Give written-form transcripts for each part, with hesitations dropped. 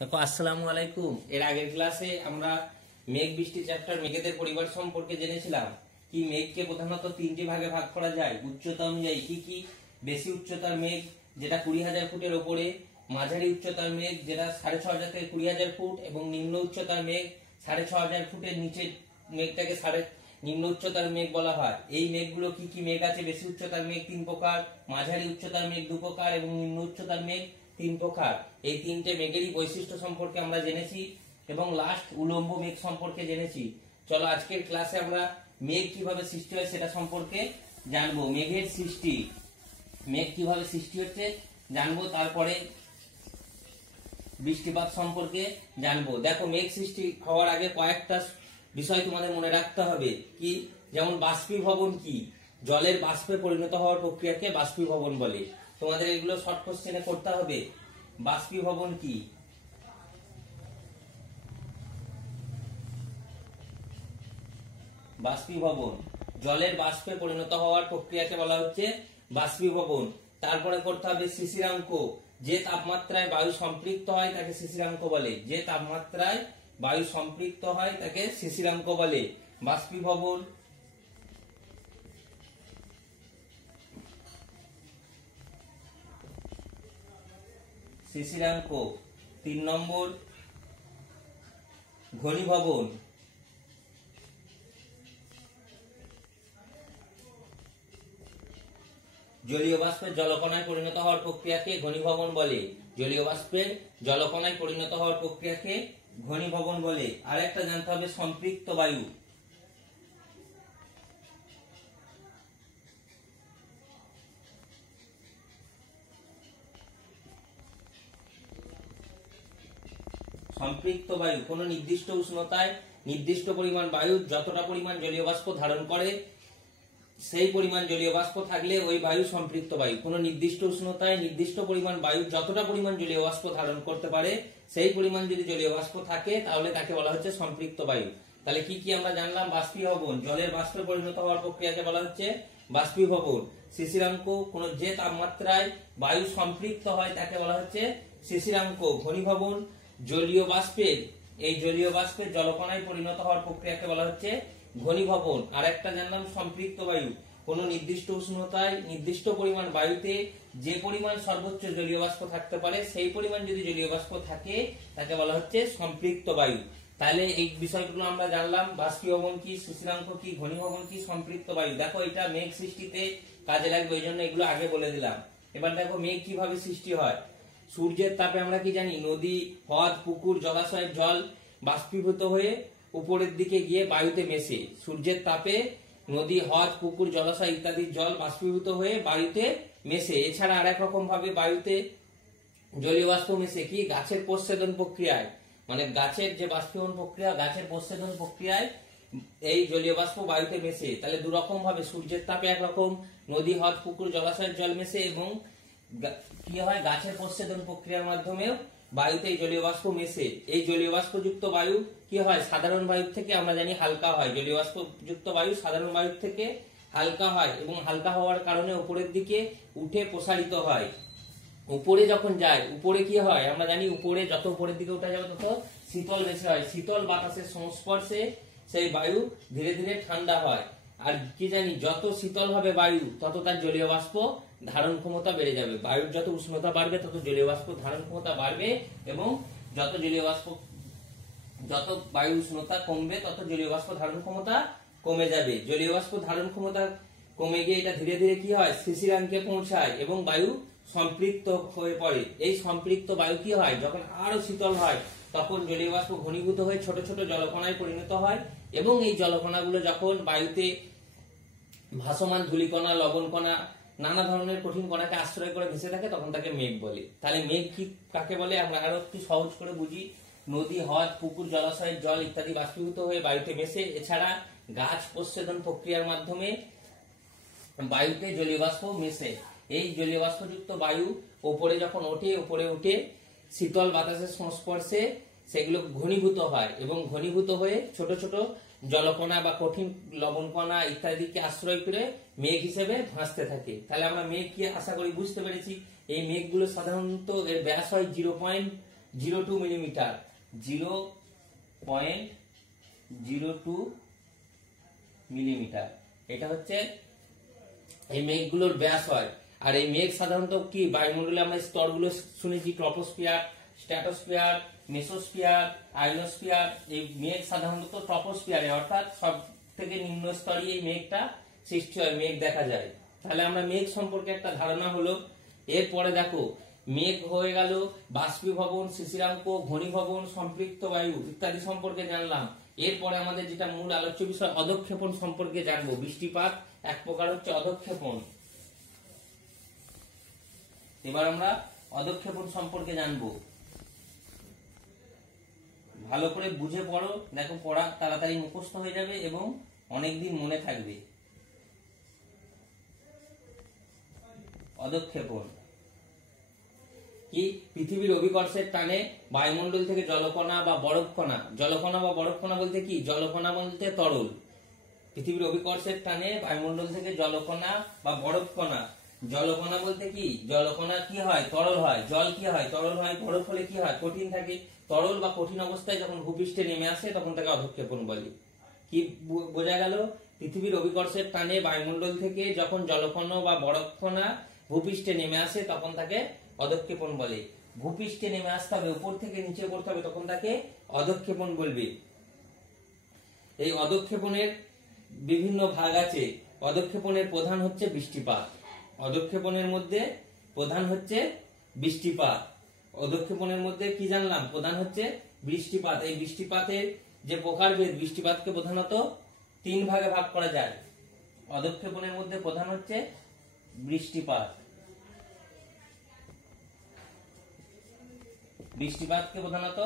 দেখো আসসালামু আলাইকুম। এর আগের ক্লাসে আমরা মেঘ বৃষ্টি চ্যাপ্টার মেঘেদের পরিবার সম্পর্কে জেনেছিলাম। কি মেঘকে প্রধানত তিনটি ভাগে ভাগ করা যায় উচ্চতা অনুযায়ী। কি কি? বেশি উচ্চতার মেঘ যেটা 20,000 ফুটের উপরে, মাঝারি উচ্চতার মেঘ যেটা 6,500 থেকে 20,000 ফুট, এবং নিম্ন উচ্চতার মেঘ 6,500 ফুটের নিচে মেঘটাকে নিম্ন উচ্চতার মেঘ বলা হয়। এই মেঘগুলো কি কি মেঘ আছে? বেশি উচ্চতার মেঘ 3 প্রকার, মাঝারি উচ্চতার মেঘ 2 প্রকার এবং নিম্ন উচ্চতার মেঘ 3 প্রকার। এই তিনটে মেঘেরই বৈশিষ্ট্য সম্পর্কে আমরা জেনেছি এবং লাস্ট উলম্ব মেঘ সম্পর্কে জেনেছি। চলো আজকের ক্লাসে আমরা মেঘ কিভাবে সৃষ্টি হয় সেটা সম্পর্কে জানবো। মেঘের সৃষ্টি, মেঘ কিভাবে সৃষ্টি হচ্ছে জানবো, তারপরে বৃষ্টিপাত সম্পর্কে জানবো। দেখো, মেঘ সৃষ্টি হওয়ার আগে কয়েকটা বিষয় তোমাদের মনে রাখতে হবে। কি? যেমন বাষ্পীভবন কি? জলের বাষ্পে পরিণত হওয়ার প্রক্রিয়াকে বাষ্পীভবন বলে। তোমাদের এগুলো শর্ট কোশ্চেনে করতে হবে। বাষ্পীভবন কি? বাষ্পীভবন, জলের বাষ্পে পরিণত হওয়ার প্রক্রিয়াকে বলা হচ্ছে বাষ্পীভবন। তারপরে করতে হবে শিশিরাঙ্ক। যে তাপমাত্রায় বায়ু সম্পৃক্ত হয় তাকে শিশিরাঙ্ক বলে। যে তাপমাত্রায় বায়ু সম্পৃক্ত হয় তাকে শিশিরাঙ্ক বলে। বাষ্পীভবন, শিশিরাঙ্ক। 3 নম্বর ঘনীভবন। জলীয় বাষ্পের জলকণায় পরিণত হওয়ার প্রক্রিয়াকে ঘনীভবন বলে। জলীয় বাষ্পের জলকণায় পরিণত হওয়ার প্রক্রিয়াকে ঘনীভবন বলে। আর একটা জানতে হবে সম্পৃক্ত বায়ু। সম্পৃক্ত বায়ু কোন নির্দিষ্ট উষ্ণতায় নির্দিষ্ট পরিমাণ বায়ু যতটা পরিমাণ জলীয় বাষ্প ধারণ করে সেই পরিমাণ জলীয় বাষ্প থাকলে ওই বায়ু সম্পৃক্ত বায়ু। কোন নির্দিষ্ট উষ্ণতায় নির্দিষ্ট পরিমাণ বায়ু যতটা পরিমাণ জলীয় বাষ্প ধারণ করতে পারে সেই পরিমাণ যদি জলীয় বাষ্প থাকে তাহলে তাকে বলা হচ্ছে সম্পৃক্ত বায়ু। তাহলে কি কি আমরা জানলাম? বাষ্পীভবন, জলের বাষ্পে পরিণত হওয়ার প্রক্রিয়াকে বলা হচ্ছে বাষ্পীভবন। শিশিরাঙ্ক, কোন যে তাপমাত্রায় বায়ু সম্পৃক্ত হয় তাকে বলা হচ্ছে শিশিরাঙ্ক। ঘনীভবন, জলীয় বাষ্পের জলীয় বাষ্পের জলকণায় পরিণত হওয়ার প্রক্রিয়াকে বলা হচ্ছে ঘনীভবন। আর একটা জানলাম সম্পৃক্ত বায়ু। কোন নির্দিষ্ট উষ্ণতায় নির্দিষ্ট পরিমাণ বায়ুতে যে পরিমাণ সর্বোচ্চ জলীয় বাষ্প থাকতে পারে সেই পরিমাণ যদি জলীয় বাষ্প থাকে তাকে বলা হচ্ছে সম্পৃক্ত বায়ু। তাহলে এই বিষয়গুলো আমরা জানলাম। বাষ্পীভবন কি, শিশিরাঙ্ক কি, ঘনীভবন কি, সম্পৃক্ত বায়ু। দেখো, এটা মেঘ সৃষ্টিতে কাজে লাগবে, এই জন্য এগুলো আগে বলে দিলাম। এবার দেখো মেঘ কিভাবে সৃষ্টি হয়। সূর্যের তাপে আমরা কি জানি? নদী, হ্রদ, পুকুর, জলাশয়ের জল বাষ্পীভূত হয়ে উপরের দিকে গিয়ে বায়ুতে মেশে। সূর্যের তাপে নদী, হ্রদ, পুকুর, জলাশয় ইত্যাদির জল বাষ্পীভূত হয়ে বায়ুতে মেশে। এছাড়া আরেক রকম ভাবে বায়ুতে জলীয় বাষ্প মেশে কি? গাছের প্রচ্ছেদন প্রক্রিয়ায়। মানে গাছের যে বাষ্পীভবন প্রক্রিয়া, গাছের প্রচ্ছেদন প্রক্রিয়ায় এই জলীয় বাষ্প বায়ুতে মেশে। তাহলে দুরকম ভাবে সূর্যের তাপে একরকম নদী, হ্রদ, পুকুর, জলাশয়ের জল মেশে, এবং কি হয়? গাছের প্রচ্ছেদন প্রক্রিয়ার মাধ্যমেও বায়ুতে এই জলীয় বাষ্প মেশে। এই জলীয় বাষ্পযুক্ত বায়ু কি হয়? সাধারণ বায়ুর থেকে আমরা জানি হালকা হয়। জলীয় বাষ্পযুক্ত বায়ু সাধারণ বায়ুর থেকে হালকা হয় এবং হালকা হওয়ার কারণে উপরের দিকে উঠে প্রসারিত হয়। উপরে যখন যায়, উপরে কি হয়? আমরা জানি উপরে যত উপরের দিকে উঠা যাবে তত শীতল বেশি হয়। শীতল বাতাসের সংস্পর্শে সেই বায়ু ধীরে ধীরে ঠান্ডা হয়। আর কি জানি? যত শীতল হবে বায়ু তত তার জলীয় বাষ্প ধারণ ক্ষমতা বেড়ে যাবে। বায়ুর যত উষ্ণতা বাড়বে তত জলীয় বাষ্প ধারণ ক্ষমতা বাড়বে, এবং যত বায়ু উষ্ণতা কমবে তত জলীয় বাষ্প ধারণ ক্ষমতা কমে যাবে। জলীয় বাষ্প ধারণ ক্ষমতা কমে গিয়ে এটা ধীরে ধীরে কি হয়? শিশিরাঙ্কে পৌঁছায় এবং বায়ু সম্পৃক্ত হয়ে পড়ে। এই সম্পৃক্ত বায়ু কি হয়? যখন আরো শীতল হয় তখন জলীয় বাষ্প ঘনীভূত হয়ে ছোট ছোট জলকণায় পরিণত হয়, এবং এই জলকণাগুলো যখন বায়ুতে ভাসমান ধূলিকণা, লবণকণা, নানা ধরনের কঠিন কণাকে আশ্রয় করে ভেসে থাকে তখন তাকে মেঘ বলে। তাহলে মেঘ কি কাকে বলে আমরা আরো একটু সহজ করে বুঝি। নদী, হ্রদ, পুকুর, জলাশয়ের জল ইত্যাদি বাষ্পীভূত হয়ে বায়ুতে মেশে। এছাড়া গাছ প্রচ্ছেদন প্রক্রিয়ার মাধ্যমে বায়ুতে জলীয় বাষ্প মেশে। এই জলীয় বাষ্পযুক্ত বায়ু উপরে যখন ওঠে, উপরে উঠে শীতল বাতাসের সংস্পর্শে সেগুলো ঘনীভূত হয়, এবং ঘনীভূত হয়ে ছোট ছোট জলকণা বা কঠিন লবণকণা ইত্যাদিকে আশ্রয় করে মেঘ হিসেবে ভাসতে থাকে। তাহলে আমরা মেঘ কি আশা করি বুঝতে পেরেছি। এই মেঘগুলো সাধারণত এর ব্যাস হয় 0.02 মিলিমিটার, 0.02 মিলিমিটার। এটা হচ্ছে এই মেঘগুলোর ব্যাস হয়। আর এই মেঘ সাধারণত কি বায়ুমণ্ডলে আমরা স্তরগুলো শুনেছি, ট্রপোস্ফিয়ার, স্ট্র্যাটোস্ফিয়ার, মেসোস্ফিয়ার, আয়োনোস্ফিয়ার। এই মেঘ সাধারণত ট্রপোস্ফিয়ারে অর্থাৎ সব থেকে নিম্ন স্তরে এই মেঘটা সৃষ্টি হয়, মেঘ দেখা যায়। তাহলে আমরা মেঘ সম্পর্কে একটা ধারণা হলো। এরপরে দেখো মেঘ হয়ে গেল, বাষ্পীভবন, শিশিরাঙ্ক, ঘনীভবন, সম্পৃক্ত বায়ু ইত্যাদি সম্পর্কে জানলাম। এরপরে আমাদের যেটা মূল আলোচ্য বিষয় অধঃক্ষেপণ সম্পর্কে জানবো। বৃষ্টিপাত এক প্রকার হচ্ছে অধঃক্ষেপণ। এবার আমরা অধঃক্ষেপণ সম্পর্কে জানবো। ভালো করে বুঝে পড়ো, দেখো পড়া তাড়াতাড়ি মুখস্থ হয়ে যাবে এবং অনেকদিন মনে থাকবে। অধঃক্ষেপণ কি? পৃথিবীর অভিকর্ষের টানে বায়ুমণ্ডল থেকে জলকণা বা বরফকণা, জলকণা বা বরফকণা বলতে কি? জলকণা বলতে তরল। পৃথিবীর অভিকর্ষের টানে বায়ুমণ্ডল থেকে জলকণা বা বরফকণা, জলকণা বলতে কি? জলকণা কি হয়? তরল হয়। জল কি হয়? তরল হয়। বরফ হলে কি হয়? কঠিন থাকে। তরল বা কঠিন অবস্থায় যখন ভূপৃষ্ঠে নেমে আসে তখন তাকে অধঃক্ষেপণ বলে। কি বোঝা গেল? পৃথিবীর অভিকর্ষের টানে বায়ুমণ্ডল থেকে যখন জলকণা বা বরফকণা ভূপৃষ্ঠে নেমে আসে তখন তাকে অধঃক্ষেপণ বলে। ভূপৃষ্ঠে নেমে আসতে হবে, উপর থেকে নিচে পড়তে হবে, তখন তাকে অধঃক্ষেপণ বলবে। এই অধঃক্ষেপণের বিভিন্ন ভাগ আছে। অধঃক্ষেপণের প্রধান হচ্ছে বৃষ্টিপাত। অধঃক্ষেপণের মধ্যে প্রধান হচ্ছে বৃষ্টিপাত। অধঃক্ষেপণের মধ্যে কি জানলাম? প্রধান হচ্ছে বৃষ্টিপাত। এই বৃষ্টিপাতের যে প্রকারভেদ, বৃষ্টিপাতকে প্রধানত 3 ভাগে ভাগ করা যায়। অধঃক্ষেপণের মধ্যে প্রধান হচ্ছে বৃষ্টিপাত। বৃষ্টিপাতকে প্রধানত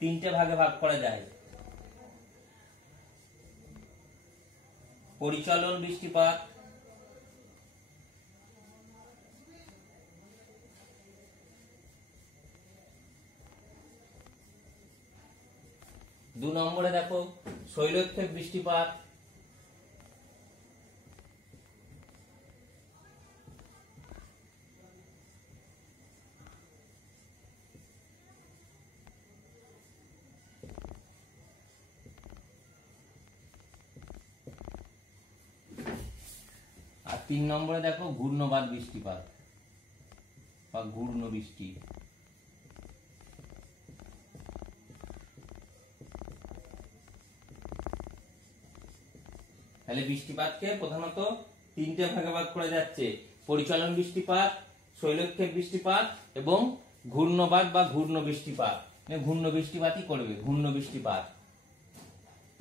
3টে ভাগে ভাগ করা যায়। পরিচলন বৃষ্টিপাত, দু নম্বরে দেখো শৈলক্ষেপ বৃষ্টিপাত, আর 3 নম্বরে দেখো ঘূর্ণবাদ বৃষ্টিপাত বা ঘূর্ণ বৃষ্টি। তাহলে বৃষ্টিপাতকে প্রধানত 3টে ভাগে ভাগ করা যাচ্ছে: পরিচলন বৃষ্টিপাত, শৈলক্ষেপ বৃষ্টিপাত এবং ঘূর্ণবাদ বা ঘূর্ণ বৃষ্টিপাত। ঘূর্ণ বৃষ্টিপাতই করবে, ঘূর্ণ বৃষ্টিপাত।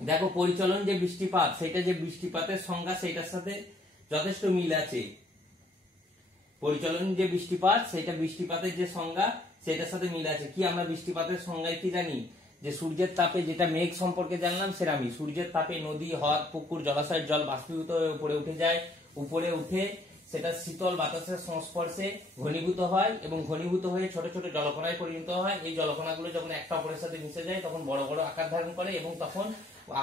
দেখো পরিচলন যে বৃষ্টিপাত, সেটা যে বৃষ্টিপাতের সংজ্ঞা সেটার সাথে যথেষ্ট মিল আছে। পরিচলন যে বৃষ্টিপাত, সেটা বৃষ্টিপাতের যে সংজ্ঞা সেটার সাথে মিল আছে। কি আমরা বৃষ্টিপাতের সংজ্ঞায় কি জানি? যে সূর্যের তাপে, যেটা মেঘ সম্পর্কে জানলাম সেরামি, সূর্যের তাপে নদী, হ্রদ, পুকুর, জলাশয়ের জল বাষ্পীভূত হয়ে উপরে উঠে যায়। উপরে উঠে সেটা শীতল বাতাসের সংস্পর্শে ঘনীভূত হয় এবং ঘনীভূত হয়ে ছোট ছোট জলকণায় পরিণত হয়। এই জলকণাগুলো যখন একটা অপরের সাথে মিশে যায় তখন বড় বড় আকার ধারণ করে এবং তখন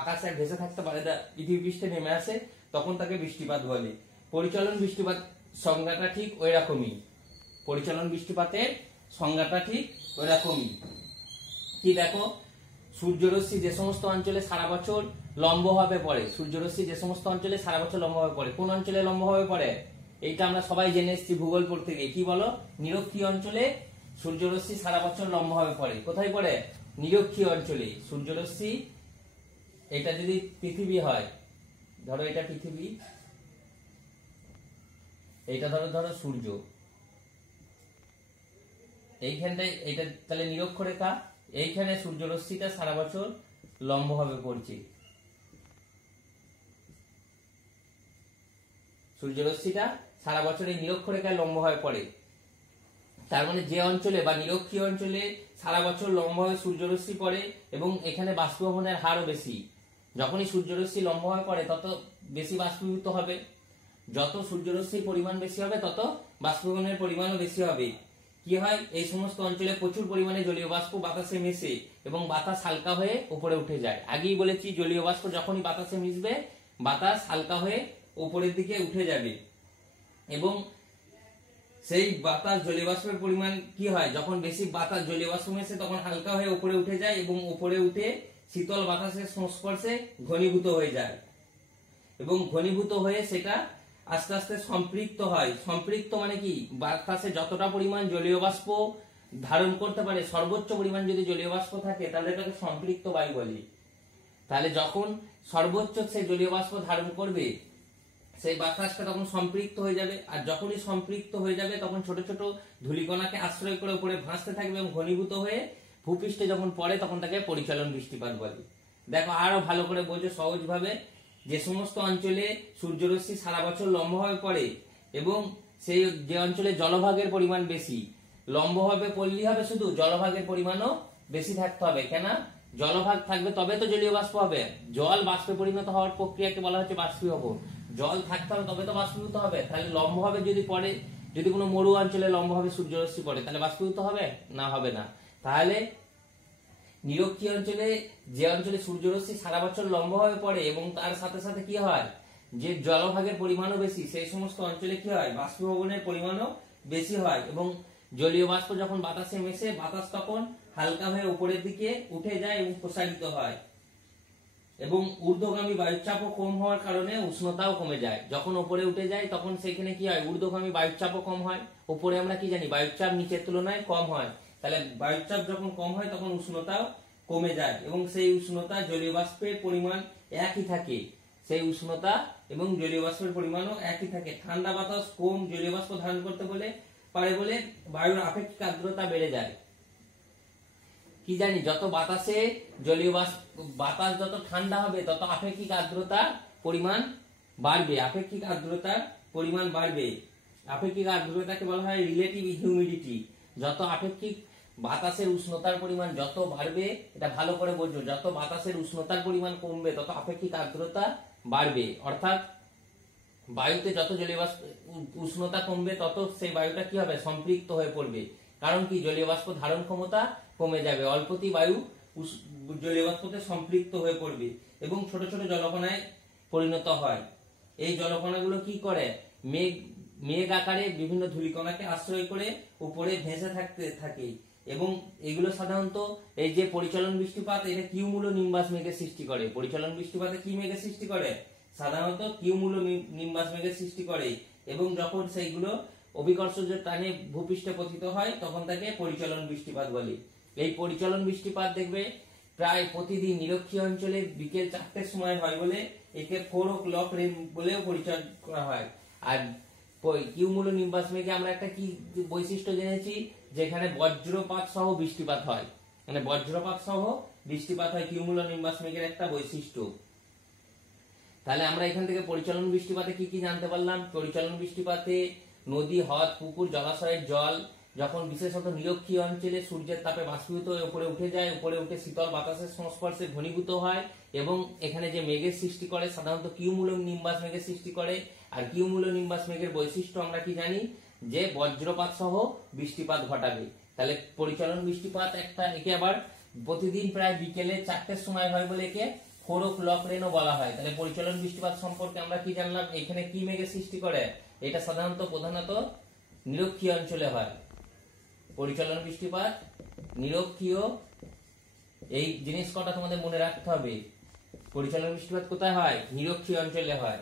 আকাশে ভেসে থাকতে পারে, পৃথিবী পৃষ্ঠে নেমে আসে, তখন তাকে বৃষ্টিপাত বলে। পরিচলন বৃষ্টিপাত সংজ্ঞাটা ঠিক ওই রকমই। পরিচলন বৃষ্টিপাতের সংজ্ঞাটা ঠিক ওই রকমই। কি দেখো, সূর্যরশ্মি যে সমস্ত অঞ্চলে সারা বছর লম্বভাবে পড়ে, সূর্যরশ্মি যে সমস্ত অঞ্চলে সারা বছর লম্বভাবে পড়ে, কোন অঞ্চলে লম্বভাবে পড়ে? এইটা আমরা সবাই জেনে এসেছি ভূগোল পড়তে গিয়ে। কি বলো? নিরক্ষীয় অঞ্চলে সূর্যরশ্মি সারা বছর লম্বভাবে পড়ে। কোথায় পড়ে? নিরক্ষীয় অঞ্চলে সূর্যরশ্মি। এটা যদি পৃথিবী হয়, ধরো এটা পৃথিবী, এইটা ধরো সূর্য, এইখানটায় এটা তাহলে নিরক্ষরেখা। এইখানে সূর্যরশ্মিটা সারা বছর লম্বভাবে পড়ছে। সূর্যরশ্মিটা সারা বছর এই নিরক্ষরেখায় লম্বভাবে পড়ে। তার মানে যে অঞ্চলে বা নিরক্ষীয় অঞ্চলে সারা বছর লম্বভাবে সূর্যরশ্মি পড়ে এবং এখানে বাষ্পীভবনের হারও বেশি। যখনই সূর্যরশ্মি লম্বভাবে পড়ে তত বেশি বাষ্পীভূত হবে। যত সূর্যরশ্মির পরিমাণ বেশি হবে তত বাষ্পীভবনের পরিমাণও বেশি হবে। কি হয়? এই সমস্ত অঞ্চলে প্রচুর পরিমাণে জলীয় বাষ্প বাতাসে মিশে এবং বাতাস হালকা হয়ে উপরে উঠে যায়। আগেই বলেছি জলীয় বাষ্প যখনই বাতাসে মিশবে বাতাস হালকা হয়ে উপরের দিকে উঠে যাবে এবং সেই বাতাস জলীয় বাষ্পের পরিমাণ কি হয়, যখন বেশি বাতাস জলীয় বাষ্প মেশে তখন হালকা হয়ে উপরে উঠে যায় এবং উপরে উঠে শীতল বাতাসের সংস্পর্শে ঘনীভূত হয়ে যায় এবং ঘনীভূত হয়ে সেটা আস্তে আস্তে সম্পৃক্ত হয়। সম্পৃক্ত মানে কি, বাতাসে যতটা পরিমাণ জলীয় বাষ্প ধারণ করতে পারে, সর্বোচ্চ পরিমাণ যদি জলীয় বাষ্প থাকে তাহলে এটাকে সম্পৃক্ত বায়ু বলে। তাহলে যখন সর্বোচ্চ সেই জলীয় বাষ্প ধারণ করবে সেই বাতাসটা তখন সম্পৃক্ত হয়ে যাবে, আর যখনই সম্পৃক্ত হয়ে যাবে তখন ছোট ছোট ধূলিকণাকে আশ্রয় করে উপরে ভাসতে থাকবে এবং ঘনীভূত হয়ে ভূপৃষ্ঠে যখন পড়ে তখন তাকে পরিচলন বৃষ্টিপাত বলে। দেখো আরো ভালো করে বোঝো সহজ ভাবে, যে সমস্ত অঞ্চলে সূর্যরশ্মি সারা বছর লম্বভাবে পড়ে এবং সেই যে অঞ্চলে জলভাগের পরিমাণ বেশি, লম্বভাবে পড়লেই হবে শুধু, জলভাগের পরিমাণও বেশি থাকতে হবে। কেন, জলভাগ থাকবে তবে তো জলীয় বাষ্প হবে। জল বাষ্পে পরিণত হওয়ার প্রক্রিয়াকে বলা হচ্ছে বাষ্পীভবন। জল থাকতে হবে তবে তো বাষ্পীভূত হবে। তাহলে লম্বভাবে যদি পড়ে, যদি কোনো মরু অঞ্চলে লম্বভাবে সূর্যরশ্মি পড়ে তাহলে বাষ্পীভূত হবে না, হবে না। তাহলে নিরক্ষীয় অঞ্চলে, যে অঞ্চলে সূর্যরশ্মি সারা বছর লম্বভাবে পড়ে এবং তার সাথে সাথে কি হয়, যে জলভাগের পরিমাণও বেশি, সেই সমস্ত অঞ্চলে কি হয়, বাষ্পীভবনের পরিমাণও বেশি হয় এবং জলীয় বাষ্প যখন বাতাসে মেশে বাতাস তখন হালকা হয়ে উপরের দিকে উঠে যায় এবং প্রসারিত হয় এবং ঊর্ধ্বগামী বায়ুচাপও কম হওয়ার কারণে উষ্ণতাও কমে যায়। যখন উপরে উঠে যায় তখন সেখানে কি হয়, ঊর্ধ্বগামী বায়ুচাপও কম হয়। উপরে আমরা কি জানি, বায়ুচাপ নিচের তুলনায় কম হয়। তাহলে বায়ুচাপ যখন কম হয় তখন উষ্ণতাও কমে যায় এবং সেই উষ্ণতা জলীয় বাষ্পের পরিমাণ একই থাকে, সেই উষ্ণতা এবং জলীয় বাষ্পের পরিমাণও একই থাকে। ঠান্ডা বাতাস কম জলীয় বাষ্প ধারণ করতে পারে বলে বায়ুর আপেক্ষিক আর্দ্রতা বেড়ে যায়। কি জানি, যত বাতাসে জলীয় বাতাস যত ঠান্ডা হবে তত আপেক্ষিক আর্দ্রতার পরিমাণ বাড়বে। আপেক্ষিক আর্দ্রতার পরিমাণ বাড়বে। আপেক্ষিক আর্দ্রতাকে বলা হয় রিলেটিভ হিউমিডিটি। যত আপেক্ষিক বাতাসের উষ্ণতার পরিমাণ যত বাড়বে, এটা ভালো করে বোঝো, যত বাতাসের উষ্ণতার পরিমাণ কমবে তত আপেক্ষিক আর্দ্রতা বাড়বে। অর্থাৎ বায়ুতে যত জলীয় বাষ্প উষ্ণতা কমবে তত সেই বায়ুটা কি হবে, সম্পৃক্ত হয়ে পড়বে। কারণ কি, জলীয় বাষ্প ধারণ ক্ষমতা কমে যাবে, অল্পতেই বায়ু জলীয় বাষ্পতে সম্পৃক্ত হয়ে পড়বে এবং ছোট ছোট জলকণায় পরিণত হয়। এই জলকণাগুলো কি করে, মেঘ আকারে বিভিন্ন ধূলিকণাকে আশ্রয় করে উপরে ভেসে থাকে এবং এগুলো সাধারণত এই যে পরিচলন বৃষ্টিপাত, এটা কিউমুলো নিম্বাস মেঘের সৃষ্টি করে। পরিচলন বৃষ্টিপাতে কি মেঘের সৃষ্টি করে, সাধারণত কিউমুলো নিম্বাস মেঘের সৃষ্টি করে এবং যখন সেইগুলো অভিকর্ষজ টানে ভূপৃষ্ঠে পতিত হয় তখন তাকে পরিচলন বৃষ্টিপাত বলে। এই পরিচলন বৃষ্টিপাত দেখবে প্রায় প্রতিদিন নিরক্ষীয় অঞ্চলে বিকেল 4টের সময় হয় বলে একে 4 o'clock রেন বলেও পরিচয় করা হয়। আর কিউমুলো নিম্বাস মেঘে আমরা একটা কি বৈশিষ্ট্য জেনেছি, যেখানে বজ্রপাত সহ বৃষ্টিপাত হয়, মানে বজ্রপাত সহ বৃষ্টিপাত হয়, কিউমুলো নিম্বাস মেঘের একটা বৈশিষ্ট্য। তাহলে আমরা এখান থেকে পরিচলন বৃষ্টিপাতে কি কি জানতে পারলাম। পরিচলন বৃষ্টিপাতে নদী, হ্রদ, পুকুর, জলাশয়ের জল যখন বিশেষত নিরক্ষীয় অঞ্চলে সূর্যের তাপে বাষ্পীভূত হয়ে উপরে উঠে যায়, উপরে উঠে শীতল বাতাসের সংস্পর্শে ঘনীভূত হয় এবং এখানে যে মেঘের সৃষ্টি করে সাধারণত কিউমুলো নিম্বাস মেঘের সৃষ্টি করে। আর কিউমুলো নিম্বাস মেঘের বৈশিষ্ট্য আমরা কি জানি, যে বজ্রপাত সহ বৃষ্টিপাত ঘটাবে। তাহলে পরিচলন বৃষ্টিপাত একটা, একে আবার প্রতিদিন প্রায় বিকেলে 4টের সময় হয় বলে একে 4 o'clock রেনও বলা হয়। তাহলে পরিচলন বৃষ্টিপাত সম্পর্কে আমরা কি জানলাম, এখানে কি মেঘের সৃষ্টি করে, এটা সাধারণত প্রধানত নিরক্ষীয় অঞ্চলে হয়। পরিচলন বৃষ্টিপাত নিরক্ষীয়, এই জিনিস কটা তোমাদের মনে রাখতে হবে। পরিচলন বৃষ্টিপাত কোথায় হয়, নিরক্ষীয় অঞ্চলে হয়।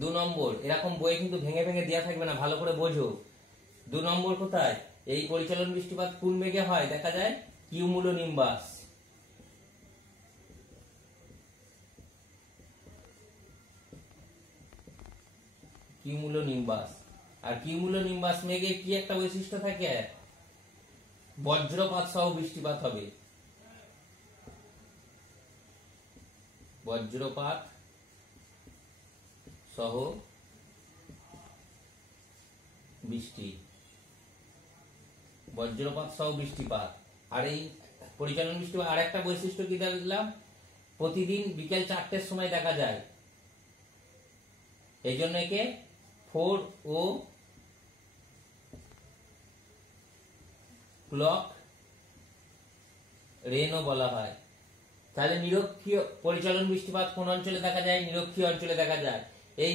2 নম্বর, এরকম বইয়ে কিন্তু ভেঙে ভেঙে দেওয়া থাকবে না, ভালো করে বোঝো। 2 নম্বর কোথায়, এই পরিচলন বৃষ্টিপাত কোন মেঘে হয়, দেখা যায় কিউমুলো নিম্বাস। Cumulonimbus. আর কিউমুলো নিম্বাস মেঘে কি একটা বৈশিষ্ট্য থাকে, বজ্রপাত সহ বৃষ্টিপাত হবে। বজ্রপাত সহ বৃষ্টি, বজ্রপাত সহ বৃষ্টিপাত। আর এই পরিচলন বৃষ্টিপাত আর একটা বৈশিষ্ট্য কি দেখলাম, প্রতিদিন বিকেল 4টের সময় দেখা যায়, এই জন্য একে 4 o'clock রেনও বলা হয়। তাহলে নিরক্ষীয় পরিচলন বৃষ্টিপাত কোন অঞ্চলে দেখা যায়, নিরক্ষীয় অঞ্চলে দেখা যায়। এই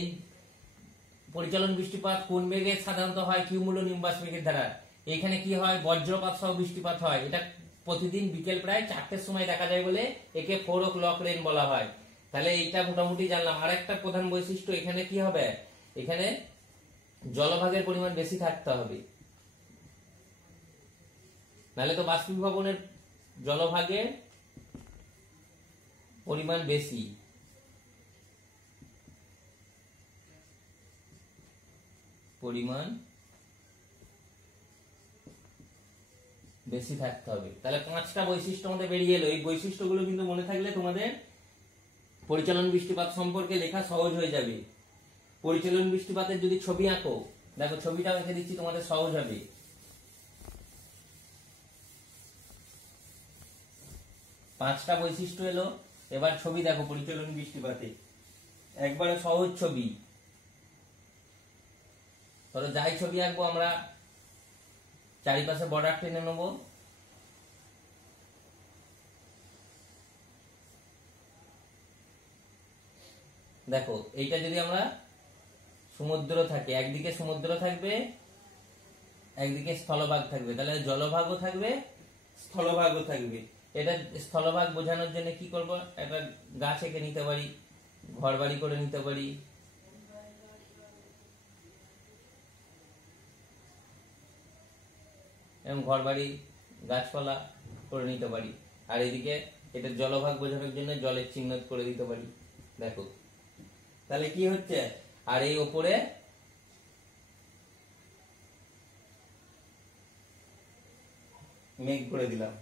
পরিচলন বৃষ্টিপাত কোন বেগে সাধারণত হয়? কিউমুলোনিম্বাস বেগের দ্বারা। এখানে কি হয়? বজ্রপাত সহ বৃষ্টিপাত হয়। এটা প্রতিদিন বিকেল প্রায় 4টের সময় দেখা যায় বলে একে 4 o'clock রেন বলা হয়। তাহলে এইটা মোটামুটি জানলাম। আর একটা প্রধান বৈশিষ্ট্য, এখানে কি হবে? এখানে জলভাগের পরিমাণ বেশি থাকতে হবে, নাহলে তো বাষ্পীভবনের জলভাগের পরিমাণ বেশি। বেশি থাকতে হবে। তাহলে 5টা বৈশিষ্ট্য আমাদের বেরিয়ে এলো। এই বৈশিষ্ট্যগুলো কিন্তু মনে থাকলে তোমাদের পরিচলন বৃষ্টিপাত সম্পর্কে লেখা সহজ হয়ে যাবে। পরিচলন বৃষ্টিপাতের যদি ছবি আঁকো, দেখো ছবিটা এঁকে দিচ্ছি, তোমাদের সহজ হবে। পাঁচটা বৈশিষ্ট্য এলো। এবার ছবি দেখো পরিচলন বৃষ্টিপাতে, একবারে সহজ ছবি। ধরো যাই ছবি আঁকবো আমরা, চারিপাশে বর্ডার টেনে নেবো। দেখো এইটা যদি আমরা সমুদ্র থাকে, একদিকে সমুদ্র থাকবে, একদিকে স্থলভাগ থাকবে, তাহলে জলভাগও থাকবে, স্থলভাগও থাকবে। এটা স্থলভাগ বোঝানোর জন্য কি করব? একটা গাছ এঁকে নিতে পারি, ঘর বাড়ি করে নিতে পারি। এবং ঘর বাড়ি গাছপালা করে নিতে পারি। আর এদিকে এটা জলভাগ বোঝানোর জন্য জলের চিহ্ন করে দিতে পারি। দেখো তাহলে কি হচ্ছে? আর এই ওপরে মেঘ করে দিলাম।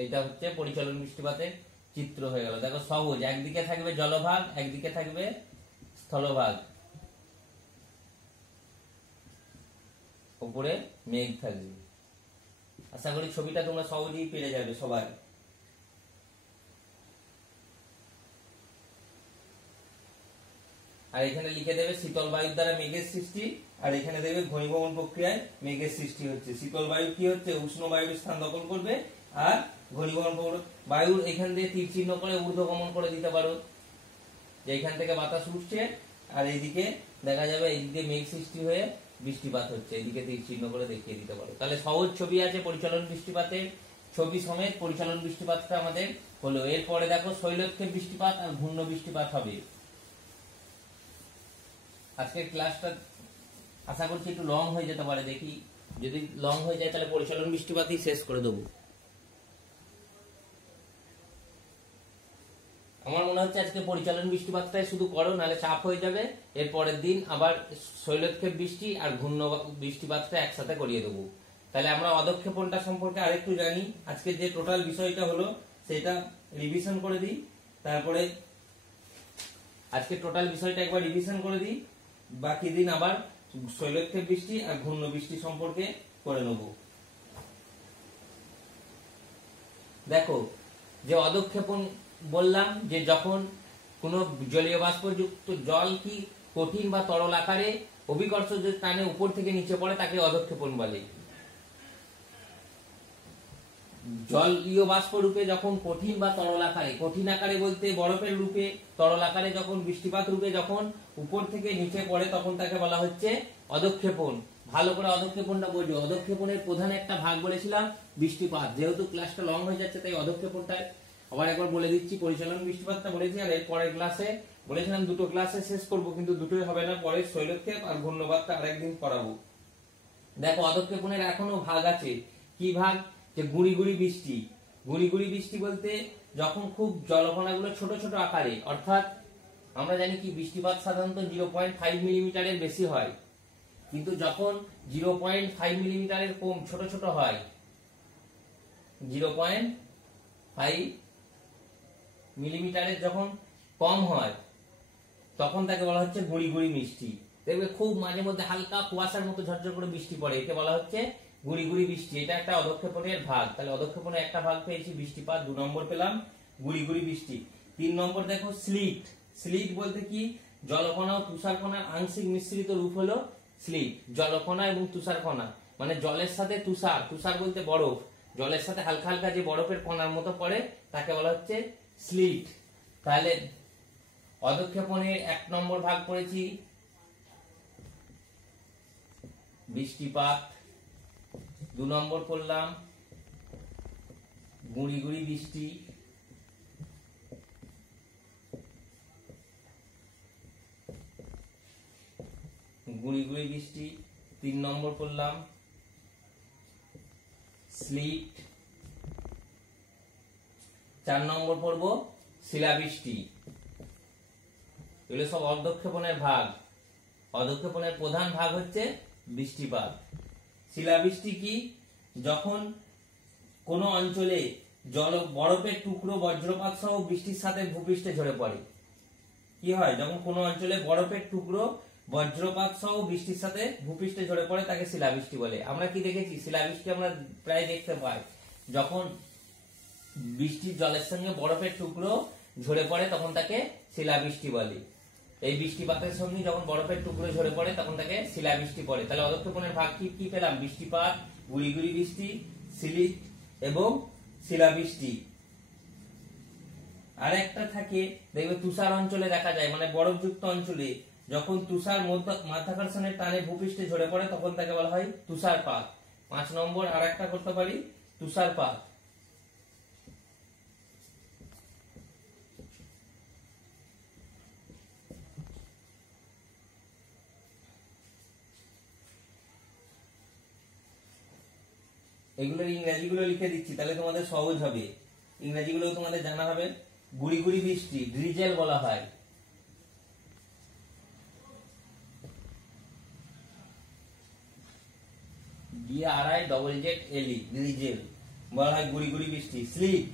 এইটা হচ্ছে পরিচলন বৃষ্টিপাতের চিত্র হয়ে গেল। দেখো সহজ, একদিকে থাকবে জলভাগ, একদিকে থাকবে স্থলভাগ, উপরে মেঘ থাকবে। আশা করি ছবিটা তোমরা সহজেই পেরে যাবে সবাই। আর এখানে লিখে দেবে শীতল বায়ুর দ্বারা মেঘের সৃষ্টি, আর এখানে দেবে ঘনীভবন প্রক্রিয়ায় মেঘের সৃষ্টি হচ্ছে। শীতল বায়ু কি হচ্ছে? উষ্ণ বায়ুর স্থান দখল করবে। আর ঘনীভবন বায়ুর এখান দিয়ে তীর চিহ্ন করে ঊর্ধ্বগমন করে দিতে পারো, যে এখান থেকে বাতাস উঠছে, আর এইদিকে দেখা যাবে এইদিকে মেঘ সৃষ্টি হয়ে বৃষ্টিপাত হচ্ছে, এইদিকে তীর চিহ্ন করে দেখিয়ে দিতে পারো। তাহলে সহজ ছবি আছে পরিচলন বৃষ্টিপাতের, ছবি সমেত পরিচলন বৃষ্টিপাতটা আমাদের হলো। এরপরে দেখো শৈলক্ষেপ বৃষ্টিপাত আর ঘূর্ণ বৃষ্টিপাত হবে। আজকের ক্লাসটা আশা করছি একটু লং হয়ে যেতে পারে, দেখি যদি লং হয়ে যায় তাহলে পরিচলন বৃষ্টিপাতই শেষ করে দেবো। আমার মনে হচ্ছে আজকে পরিচলন বৃষ্টিপাতটাই শুধু করো, নাহলে চাপ হয়ে যাবে। এর পরের দিন আবার শৈলক্ষেপ বৃষ্টি আর ঘূর্ণ বৃষ্টিপাতটা একসাথে করিয়ে দেবো। তাহলে আমরা অধঃক্ষেপণটা সম্পর্কে আরেকটু জানি। আজকে যে টোটাল বিষয়টা হলো সেটা রিভিশন করে দিই, তারপরে আজকে টোটাল বিষয়টা একবার রিভিশন করে দিই, বাকি দিন আবার শৈলক্ষেপ বৃষ্টি আর ঘূর্ণ বৃষ্টি সম্পর্কে করে নেব। দেখো যে অধঃক্ষেপণ বললাম, যে যখন কোন জলীয় বাষ্পযুক্ত জল কি কঠিন বা তরল আকারে অভিকর্ষজ টানে উপর থেকে নিচে পড়ে, তাকে অধঃক্ষেপণ বলে। জলীয় বাষ্প রূপে যখন কঠিন বা তরল আকারে, কঠিন আকারে বলতে বরফের রূপে, তরল আকারে যখন বৃষ্টিপাত রূপে যখন উপর থেকে নিচে পড়ে, তখন তাকে বলা হচ্ছে অধঃক্ষেপণ। ভালো করে অধঃক্ষেপণটা বোঝো। অধঃক্ষেপণের প্রধান একটা ভাগ বলেছিলাম বৃষ্টিপাত। যেহেতু ক্লাসটা লং হয়ে যাচ্ছে তাই অধঃক্ষেপণটা আবার একবার বলে দিচ্ছি। পরিচালন বৃষ্টিপাতটা বলেছি, আর এর পরের ক্লাসে বলেছিলাম দুটো ক্লাসে শেষ করব, কিন্তু দুটোই হবে না, পরে শৈলক্ষেপ আর ঘূর্ণবাতটা আরেকদিন করাবো। দেখো অধঃক্ষেপণের এখনো ভাগ আছে। কি ভাগ? যে গুড়ি গুড়ি বৃষ্টি। গুড়ি গুড়ি বৃষ্টি বলতে যখন খুব জলকণাগুলো ছোট ছোট আকারে, অর্থাৎ আমরা জানি কি বৃষ্টিপাত সাধারণত 0.5 মিলিমিটারের বেশি হয়, কিন্তু যখন 0.5 মিলিমিটারের কম ছোট ছোট হয়, 0.5 মিলিমিটারের যখন কম হয়, তখন তাকে বলা হচ্ছে গুড়ি গুড়ি বৃষ্টি। দেখবে খুব মাঝে মধ্যে হালকা কুয়াশার মতো ঝরঝর করে বৃষ্টি পড়ে, একে বলা হচ্ছে গুড়ি গুড়ি বৃষ্টি। এটা একটা অধঃক্ষেপণের ভাগ। তাহলে অধঃক্ষেপণের একটা ভাগ পেয়েছি বৃষ্টিপাত, 2 নম্বর পেলাম গুড়ি গুড়ি বৃষ্টি। 3 নম্বর দেখো স্লিট। স্লিট বলতে কি? জলকণা ও তুষারকণার আংশিক মিশ্রিত রূপ হলো স্লিট। জলকণা এবং তুষারকণা মানে জলের সাথে তুষার, তুষার বলতে বরফ, জলের সাথে হালকা হালকা যে বরফের কণার মতো পড়ে তাকে বলা হচ্ছে স্লিট। তাহলে অধঃক্ষেপণের 1 নম্বর ভাগ পড়েছি বৃষ্টিপাত, 2 নম্বর পড়লাম গুঁড়ি গুঁড়ি বৃষ্টি, গুঁড়ি গুঁড়ি বৃষ্টি, 3 নম্বর পড়লাম স্লিট, 4 নম্বর পড়বো শিলাবৃষ্টি। এগুলো সব অধঃক্ষেপণের ভাগ। অধঃক্ষেপণের প্রধান ভাগ হচ্ছে বৃষ্টিপাত। শিলাবৃষ্টি কি? যখন কোন অঞ্চলে বরফের টুকরো বজ্রপাত সহ বৃষ্টির সাথে ভূপৃষ্ঠে ঝরে পড়ে। কি হয়? যখন কোন অঞ্চলে বরফের টুকরো বজ্রপাত সহ বৃষ্টির সাথে ভূপৃষ্ঠে ঝরে পড়ে তাকে শিলাবৃষ্টি বলে। আমরা কি দেখেছি? শিলাবৃষ্টি আমরা প্রায় দেখতে পাই যখন বৃষ্টির জলের সঙ্গে বরফের টুকরো ঝরে পড়ে তখন তাকে শিলাবৃষ্টি বলে। এই বৃষ্টিপাতের সঙ্গে যখন বরফের টুকরো ঝরে পড়ে তখন তাকে শিলাবৃষ্টি পড়ে। তাহলে অধঃক্ষেপণের ভাগ কি কি পেলাম? বৃষ্টিপাত, গুঁড়ি গুঁড়ি বৃষ্টি, স্লিট এবং শিলাবৃষ্টি। আর একটা থাকে দেখবে তুষার অঞ্চলে দেখা যায়, মানে বরফযুক্ত অঞ্চলে যখন তুষার মাধ্যাকর্ষণের টানে ভূপৃষ্ঠে ঝরে পড়ে তখন তাকে বলা হয় তুষারপাত। 5 নম্বর আর একটা করতে পারি তুষারপাত। এগুলোর ইংরেজিগুলো লিখে দিচ্ছি তাহলে তোমাদের সহজ হবে, ইংরেজিগুলো তোমাদের জানা হবে। গুঁড়ি গুঁড়ি বৃষ্টি ড্রিজেল বলা হয়। DRIZZLE ড্রিজেল বলা হয় গুঁড়ি গুঁড়ি বৃষ্টি। স্লিট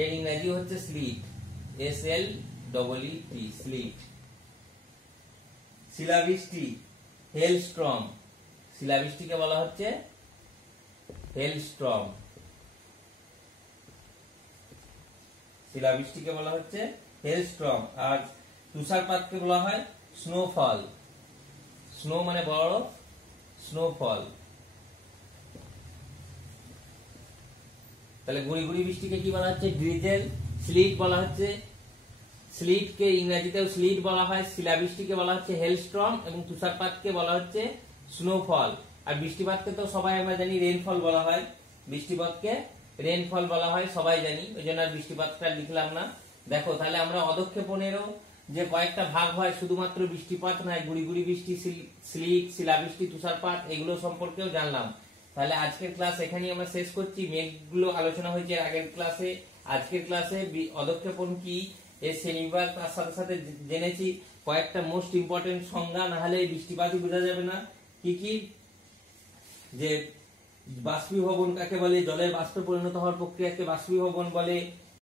এর ইংরেজি হচ্ছে স্লিট, SLEET স্লিট। শিলাবৃষ্টি হেলস্টর্ম, শিলাবৃষ্টিকে বলা হচ্ছে হেলস্টর্ম, শিলাবৃষ্টিকে বলা হচ্ছে হেলস্টর্ম। আর তুষারপাতকে বলা হয় স্নোফল। স্নো মানে বরফ, স্নোফল। তাহলে গুঁড়ি গুঁড়ি বৃষ্টিকে কি বলা হচ্ছে? ড্রিজেল। স্লিট বলা হচ্ছে, স্লিটকে ইংরেজিতেও স্লিট বলা হয়। শিলাবৃষ্টিকে বলা হচ্ছে হেলস্টর্ম এবং তুষারপাতকে বলা হচ্ছে স্নোফল। আর বৃষ্টিপাতকে তো সবাই আমরা জানি রেইনফল বলা হয়। বৃষ্টিপাতকে রেইনফল বলা হয় সবাই জানি, ওই জন্য আর বৃষ্টিপাতটা লিখলাম না। দেখো তাহলে আমরা অধঃক্ষেপণেরও যে কয়েকটা ভাগ হয় শুধুমাত্র বৃষ্টিপাত নয়, গুঁড়ি গুঁড়ি বৃষ্টি, স্লিট, শিলাবৃষ্টি, তুষারপাত এগুলো সম্পর্কেও জানলাম। তাহলে আজকের ক্লাস এখানেই আমরা শেষ করছি। মেঘগুলো আলোচনা হয়েছে আগের ক্লাসে। আজকের ক্লাসে অধঃক্ষেপণ কি, এর শ্রেণীবিভাগ, তার সাথে সাথে জেনেছি কয়েকটা মোস্ট ইম্পর্টেন্ট সংজ্ঞা, না হলে বৃষ্টিপাতই বোঝা যাবে না। কি কি? যে বাষ্পীভবন কাকে বলে, জলের বাষ্পে পরিণত হওয়ার প্রক্রিয়াকে বাষ্পীভবন বলে।